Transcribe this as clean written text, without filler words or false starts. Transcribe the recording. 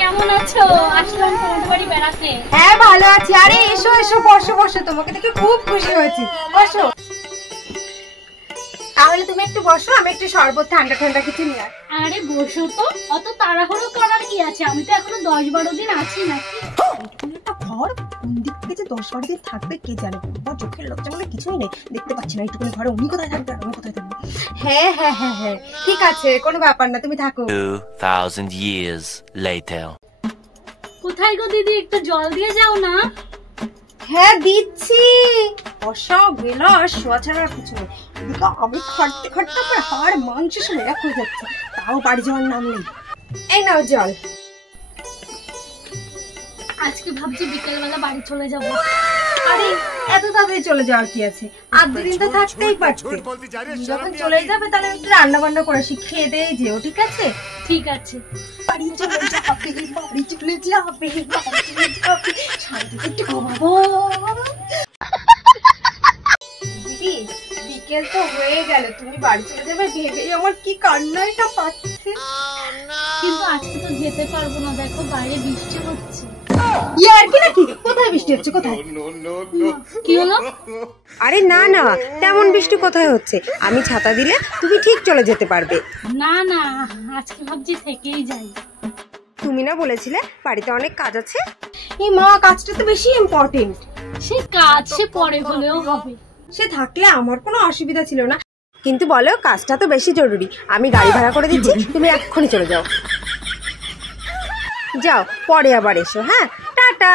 কেমন আছো? আসলাম তোমাদের বাড়ি বেড়াতে। হ্যাঁ ভালো আছি। আরে এসো এসো, বসো বসো, তোমাকে দেখে খুব খুশি হয়েছি, বসো। তাহলে তুমি একটু বসো, আমি একটু শরবত ঠান্ডা ঠান্ডা কিছু নিয়ে আসি। আরে বসো তো, অত তাড়াহুড়ো করার কি আছে? আমি তো এখনো 10-12 দিন আছি নাকি। একটা ঘর কোন দিক থেকে যে 10-12 দিন থাকবে কে জানে, তোমার চোখের লজ্জা বলে কিছুই নেই, দেখতে পাচ্ছি না এইটুকুনি ঘরে উনি কোথায় থাকবে আর আমি কোথায় থাকবো। হ্যাঁ হ্যাঁ হ্যাঁ হ্যাঁ, ঠিক আছে, কোনো ব্যাপার না, তুমি থাকো। 2000 years later. কোথায় গো দিদি, একটু জল দিয়ে যাও না। হ্যাঁ দিচ্ছি, বসাও, গেলাস শোয়া ছাড়া আর কিছু নেই। আমি খাটতে খাটতে আমার হাড় মাংস সব এক হয়ে যাচ্ছে, তাও বাড়ি যাওয়ার নাম নেই। এই নাও জল। আজকে ভাবছি বিকেলবেলা বাড়ি চলে যাব। আরে এত তাড়াতাড়ি চলে যাওয়ার কি আছে, আর দুদিন তো থাকতেই পারতে। যখন চলে যাবে তাহলে একটু রান্না বান্না করে খেয়ে দিয়ে যেও, ঠিক আছে? ঠিক আছে। বাড়ি চলে যাবে, বাড়ি চলে যাবে, বাড়ি চলে যাবে, শান্তিতে একটু ঘুমাবো। দিদি বিকেল তো হয়ে গেল, তুমি বাড়ি চলে যাবে ভেবেই আমার কি কান্নাটা পাচ্ছে। কিন্তু আজকে তো যেতে পারবো না, দেখো বাইরে বৃষ্টি হচ্ছে। ইয়ার কি নাকি, কোথায় বৃষ্টি হচ্ছে, কোথায়? কি হলো? আরে না না, তেমন বৃষ্টি কোথায় হচ্ছে, আমি ছাতা দিলে তুমি ঠিক চলে যেতে পারবে। না না, আজকে ভাবছি থেকেই যাই। তুমি না বলেছিলে বাড়িতে অনেক কাজ আছে? এই মা, কাজটা তো বেশি ইম্পর্টেন্ট। সে কাজ সে পরে হলেও হবে। সে থাকলে আমার কোনো অসুবিধা ছিল না, কিন্তু বলো কাজটা তো বেশি জরুরি। আমি গাড়ি ভাড়া করে দিচ্ছি, তুমি এক্ষুনি চলে যাও। যাও, পরে আবার এসো। হ্যাঁ, টাটা।